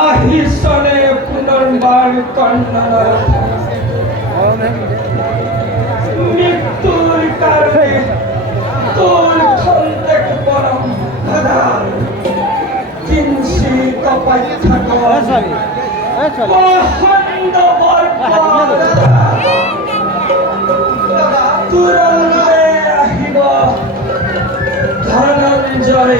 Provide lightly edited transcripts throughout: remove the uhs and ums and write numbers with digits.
আহিছনে পুনর্বার কন্যা মৃত্যুর কারণে তোর খন্দেক পরম কিঞ্চি তপস্যা কর মহান্দ তুরন্তে আহিব ধনঞ্জয়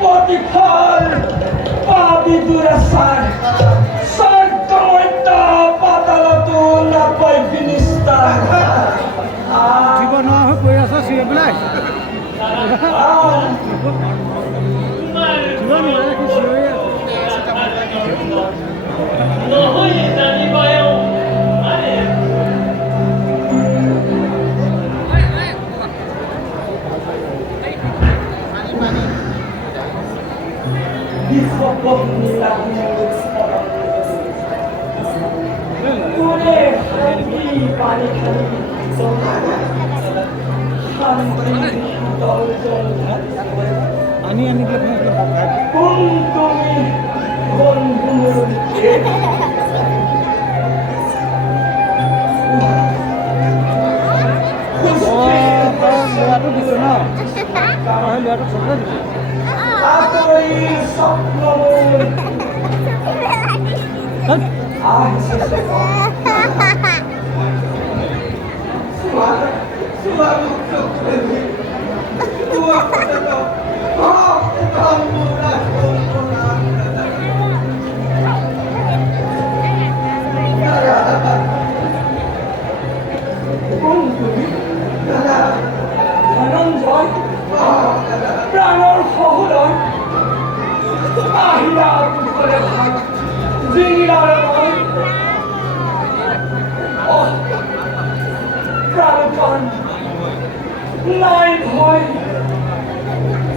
প্রতিফল পাবি দুরাসার স্বর্গমধ্য পাতালত না পাইবি নিস্তার জীবন কই আছো সিয়ে বলাই জীবন কি সিয়ে নহয় জানিবায় আরে কোনে হাঙ্গি পানি খালি আনি আনি কোন তুমি বন্ধুর লোৱাটো দিছো ন লোৱাটো চবকে দিছো আতই স্বপ্ন ধনঞ্জয় প্রাণর শহরন আহিলা করে ভাগ জিঙ্গিলার প্রাণপণ নাই ভয়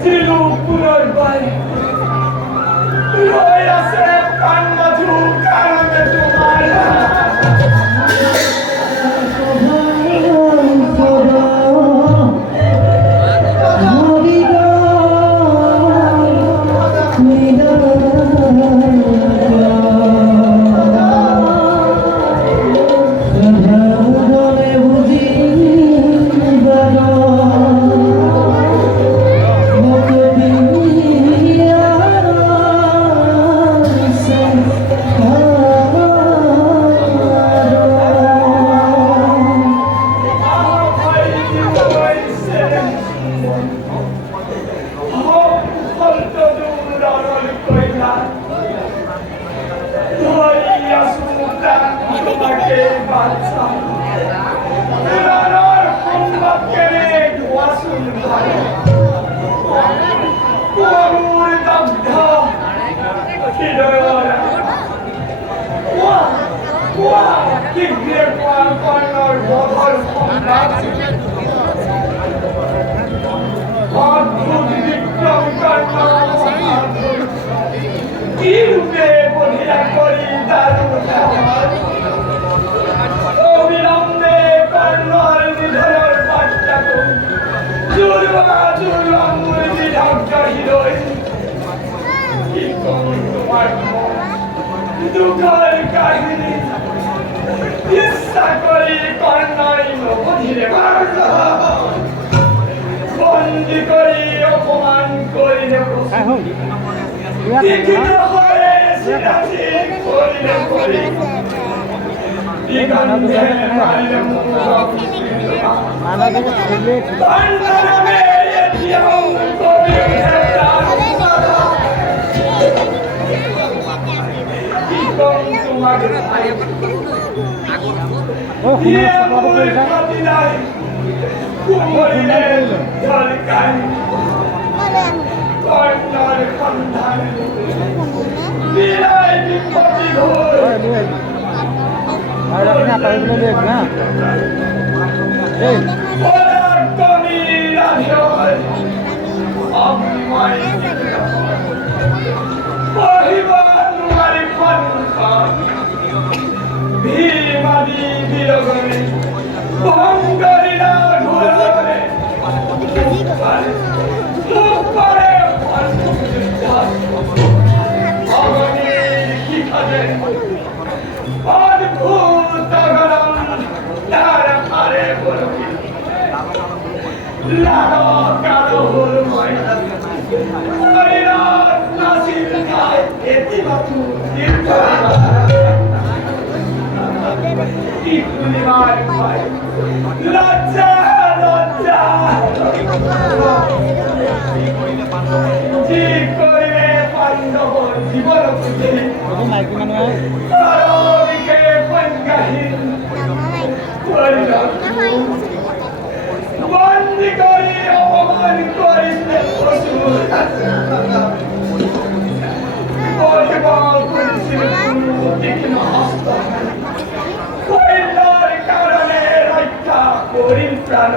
জিলু পুনর্বার রয়ে আছে কান্নাঝু কারণে তোমার অবিলম্বে কর্ণর নিধনের পাঠটা দুর্বা দুর্লঙ্গুর ঢাকা হিরোয় কি তোমার দুঃখের কাহিনী ইচ্ছা করি কর্ণাই নবধিরে বন্দি করি অপমান করিলে দেখিতে হয়ে সিরাজি করিলে করি দিগন্ধে মারিলে মুখ কর্ণামে এটিও কবি তোমাকে কর্ণার সন্ধান বিরায় বিপত্তি ঘোর এই পদার্থনীরা হয় অভিময় পরিবার মারিফান ভীমাদি বিরগণে ভঙ্গরিরা ঘোরে মুখ করে অগণের শিখারে অদ্ভুত গরম তার পারে বলবি লাড়ো কালো হলময় হরিরাত নাসির খায় এতি বাতু ইকুলিবার ভাই লজ্জা লজ্জা জি করিলে পাণ্ডব জীবন পুঁজি মাইকি মানুহ কারণিকে পঞ্জাহীন হরিরাত বন্দি করি অপমান করিতে অসুর বলবল করিছিল তীক্ষ্ণ হস্ত কৈলার কারণে রক্ষা করি প্রাণ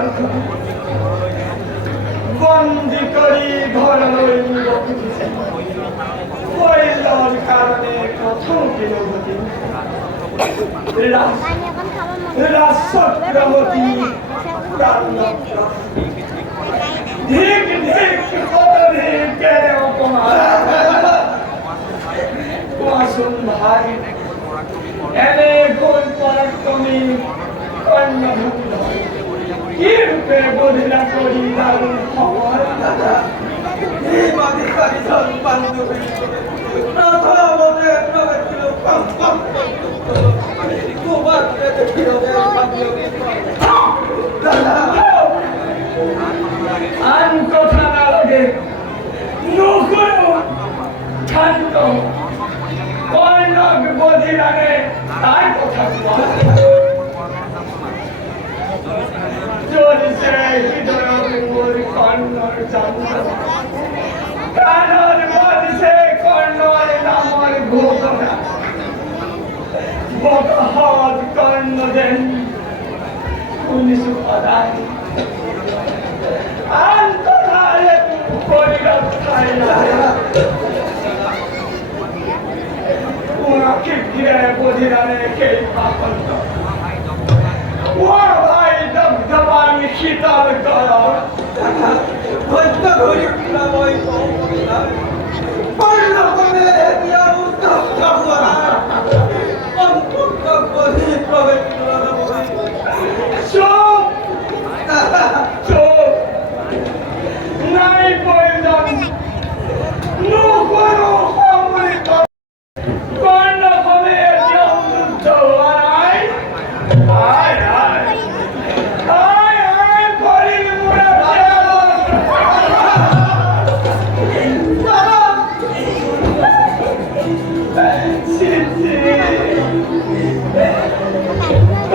বন্দি করি ঘর লইল কৈলার কারণে প্রথম বিনবতী রাষ্ট্রমতী ধিক ধিক কত ধিকে অপমান কুয়াশুন ভাই এনে গোল পরাক্রমী কর্ণভূত কি রূপে বোধিলা করি দারুণ খবর আন কথা না লাগে নুকুরু শান্ত কর্ণক বোধিলানে তার কথা চলিছে হৃদয় মোর কর্ণর জন্ম কানর বলিছে কর্ণর নামর ঘোষণা বকহদ কর্ণ দেন শুনিছো সদায় আন্তরায় পরিরক্ষায় উনাকে ঘিরে বধিরানে কে পাপন ও ভাই দবদবানি শীতল গরম ধৈর্য ধরি প্রাময় পর্ণ করে দিয়া উত্তপ্ত করা অন্তত বধি প্রবেশ চুপ চুপ নাই প্রয়োজন নুকুরু অমৃত কর্ণ হবে যুদ্ধ আয় আয় আয় আয় আয় পরিল মুরা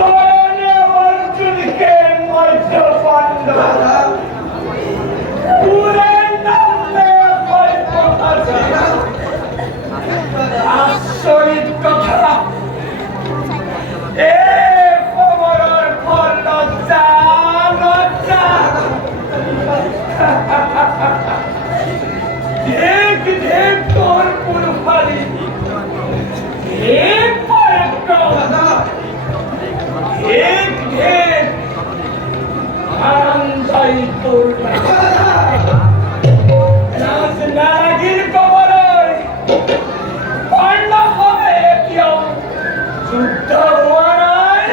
করণে অর্জুনকে মধ্য পাণ্ডব পুরের নামে গল্প আছে আশ্চর্য কথা এ খবরের ফল লজ্জা লজ্জা ঢেক ঢেক তোর পুরুষালী ঢেক পরাক্রম ঢেক ঢেক আনন্দাই তোর রাজ নারাগির কবরে কর্ণ হবে কেউ যুদ্ধ হওয়া নাই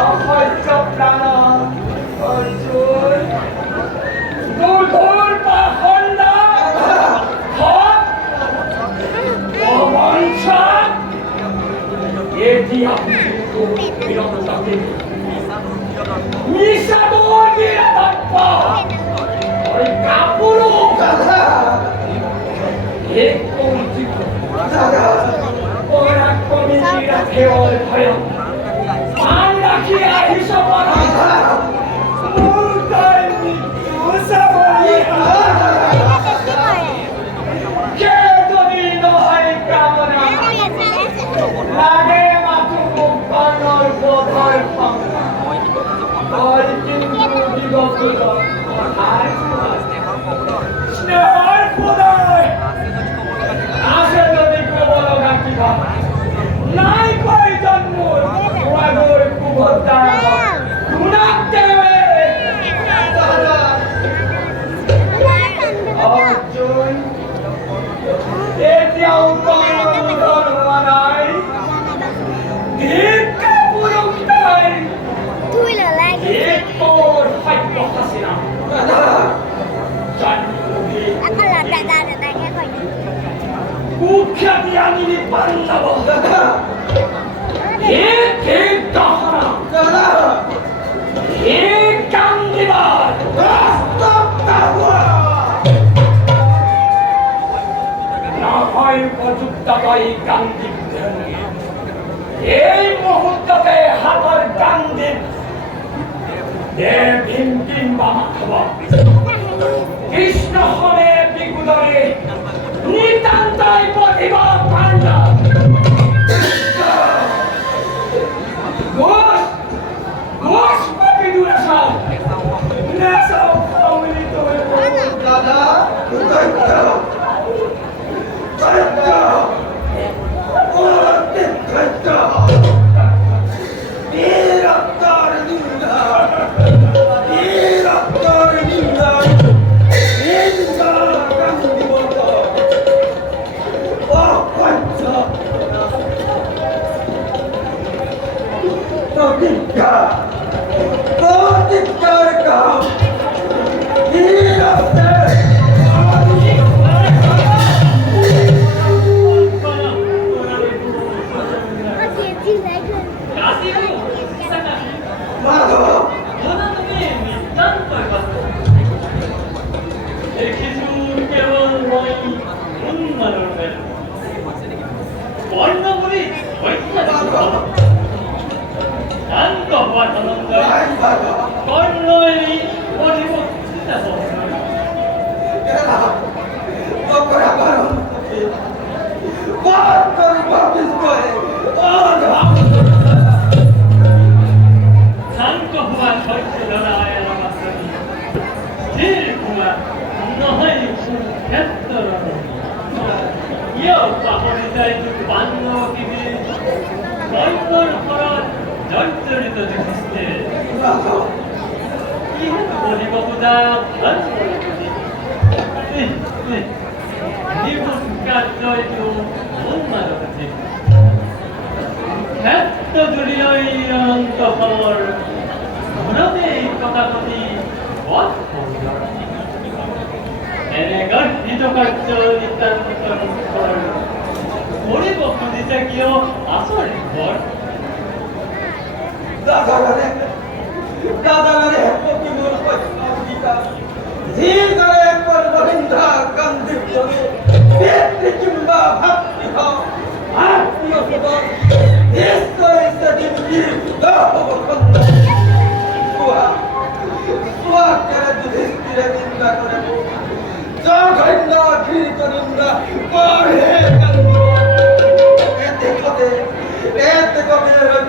অসহ্য প্রাণ অর্জুন দুর্ধুর পাখণ্ড হক অবংশ এটি আপনি বিরততাকে মিশাদুর বিরতত্ব ওই কাপুরু এক কৌচিত পরাক্রমী রাখে ওর ভয় মান রাখিয়া হিসবন মূর্তর মৃত্যু সবলি কে যদি নয় কামনা লাগে মাতৃ মুখ কর্ণর বোধর পঙ্কা কানিনি পান্নাব দাদা হে ঠিক দহনা দাদা হে কান্দিবার না হয় উপযুক্ততাই কান্দিব এই মুহূর্ততে হাতর কান্দিব দে ভীম ভীম বামা খবর কৃষ্ণ হবে বিকুদরে নিতান্তই প্রতিভা পাণ্ডা ঘোষ ঘোষ পাপি দূরে সব নেশাও অমৃত হয়ে দাদা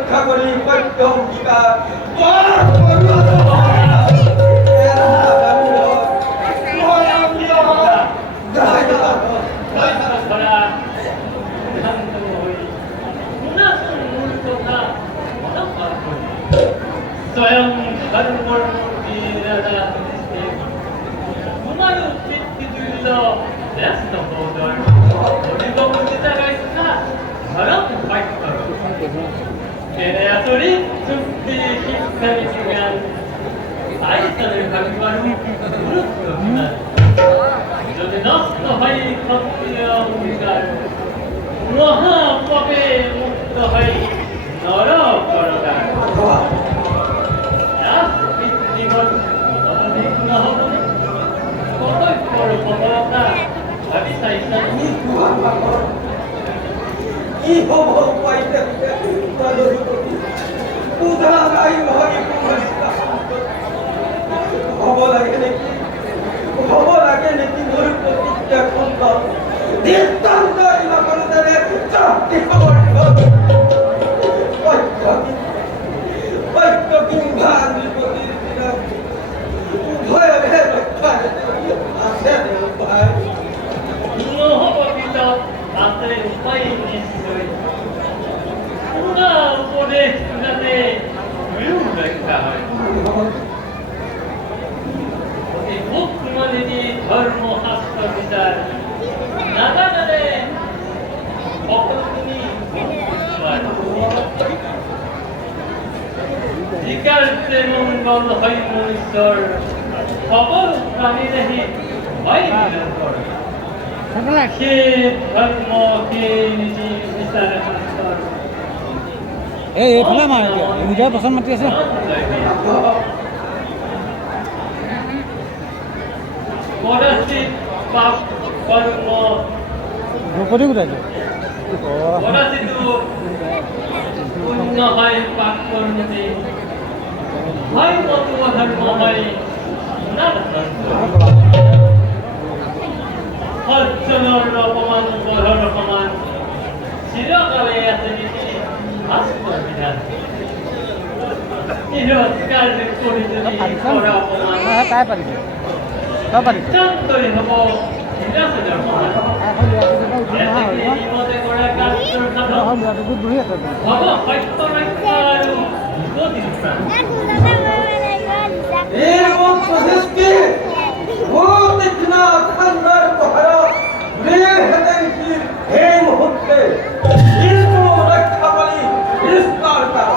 রক্ষা করি পৈত্যঙ্গিকা स्वयं धर्ममूर्ति राजा তোমার পিতৃতুল্য ব্যস্ত হওয়ার অধিগমনিতা গাইছা ধরম বাক্য এনে আসরি চুক্তি শিক্ষা বিজ্ঞান আইসরে ভাবিবার গুরুত্ব বিধান যদি নষ্ট হয় ক্ষত্রিয় অঙ্গীকার মহাপপে মুক্ত হয় নর করদার জীবন অধিক নহব কতই বড় সফলতা ভাবি চাইছা কি হব পাইতে উদার আই হয় হব লাগে নাকি মোর প্রতিজ্ঞা খন্ড নিতান্ত ইমানদারে চাকরি খবর পৈত্য কিংবা নৃপতির দিন উভয়ে রক্ষা আছে উপায় নহববিত আছে উপায় নিশ্চয় পুরা উপদেশ যাতে রক্ষা হয় মুখ্যমন্ত্রী ধর্ম শাস্ত্র বিচার না জানে অকল্পনী জিকারতে মঙ্গল হয় মনুষ্যর সকল প্রাণী দেখি হয় নিরন্তর সেইবিলাক শিৱ ধৰ্ম নীতি বিচাৰে এইফালে আমাৰ এতিয়া ইণ্ডিয়াৰ পচন্দ মাতি আছে কদাচিত পাপ কৰ্ম দ্ৰৌপদী গোটাইছে কদাচিতো পুণ্য হয় পাপ কৰ্মতে হয় নতুন ধৰ্ম হয় সজ্জনৰ অপমান বধৰ সমান চিৰকালে আছে নেকি ভাস্কৰ বিধান তিৰস্কাৰ কৰি যদি কৰা অপমান তাই পাৰিছে তই পাৰিছে নিতান্তই হ'ব নিৰাচলৰ সমান জীৱতে কৰা কাৰ্যৰ সাধন বহি আছে হ'ব সত্য ৰক্ষা আৰু গতিৰ প্ৰাণ এর মধ্যে দেশকে ভৌতিক না খান্দার পাহারা মেয়ের হাতে কি এই মুহূর্তে হিন্দু রক্ষাবলী বিস্তার করা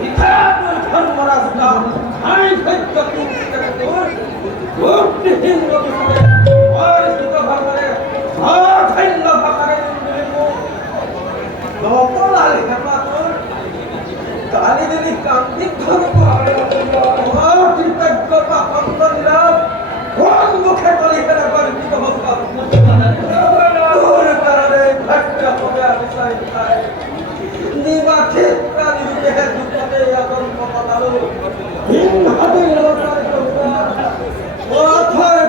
ইতিহাসের ধর্মরাজটা আমি সত্য ভক্তিহীন লোকের পরিচিত ভাবে অধৈন্য ভাবে নকলাল হেমাতুর গালি দিলি কান্তিক ধর্ম মুখে তলি ফেলে পরিচিত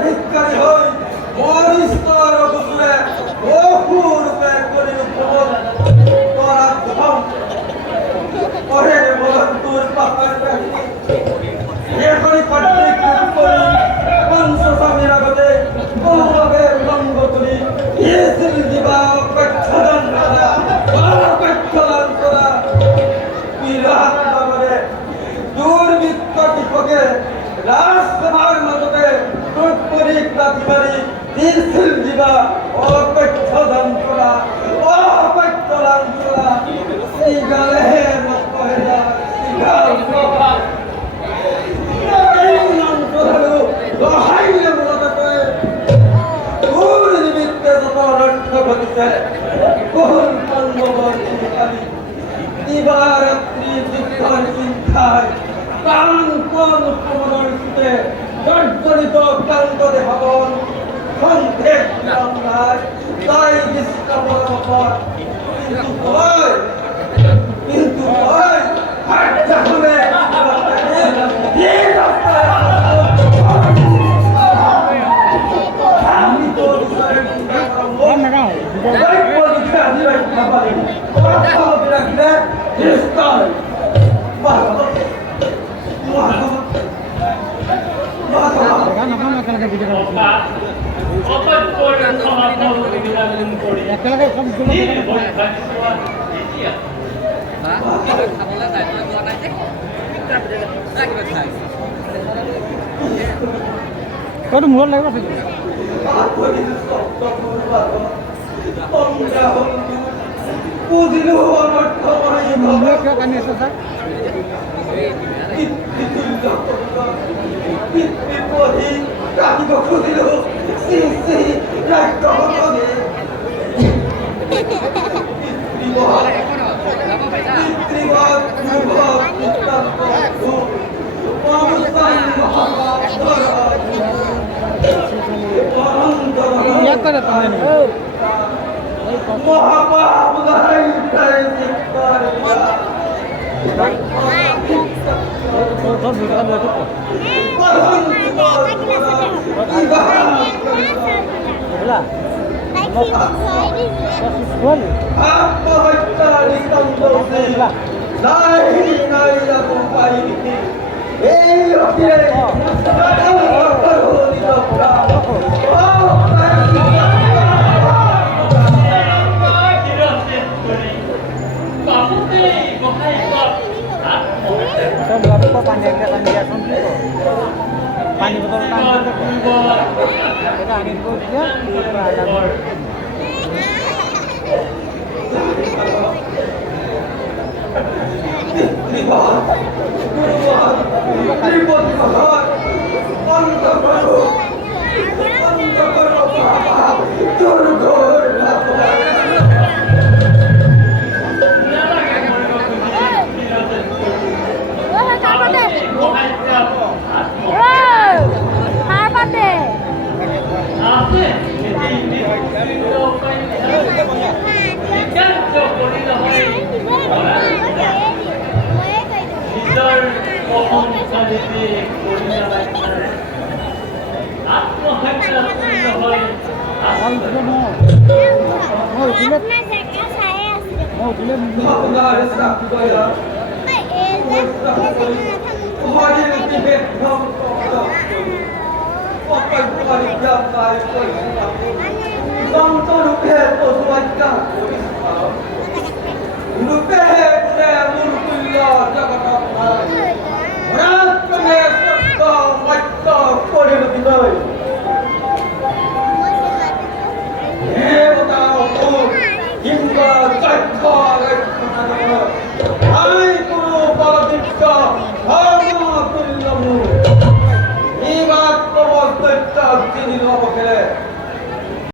ভিক্ষারী হই মরিস্তর বুঝলে বহু রূপে করি তোরা ধম করে বলন তোর পাপার কাহিনী এখনই পার্টিক করি পঞ্চস্বামীর আগতে গৌরবের ভঙ্গ করি ইয়েছিল দিবা অপেক্ষাদান করা বিরাট নগরে দুর্বৃত্ত কৃষকে রাজসভার মধ্যে প্রত্যরিক রাতিবাড়ি ইয়েছিল দিবা অপেক্ষাদান করা অপেক্ষাদান করা এই গালে মত হয়ে যায় দিবারাত্রি বিদ্যার চিন্তায় প্রাণপণ পুনরুত্থিতে জর্জরিত ক্লান্ত দেহবন সন্দেহ কামনায় তাই নিষ্কামনার পর কিন্তু হাঁটতে হবে আমি তো একেলগে ভিডিঅ' অপত্যৰ সমাপন নিবেদন কৰি একেলগে চব তইতো মূৰত লাগিব চাগে কিয় কান্দি আছে ছাৰ ইয়াক কৰে পানী পানী বটল আনিব তোর বাড়িতে করিয়া রাখতে আত্মহত্যা হয় আপনার সাক্ষীরা তোমাদের বিবেক ভ্রম অপরিজ্ঞা পায় সন্তরূপে পশুবাচ্চা রূপে পুরে মূর্তুল্য জগত রাষ্ট্রে সত্য বাক্য পরিণতি নয় দেবতা কিংবা চক্ষ আই কোনো পরদিক্ষ ধর্ম তুল্যমূল এই বাক্য বস্তু তিনি নবকেলে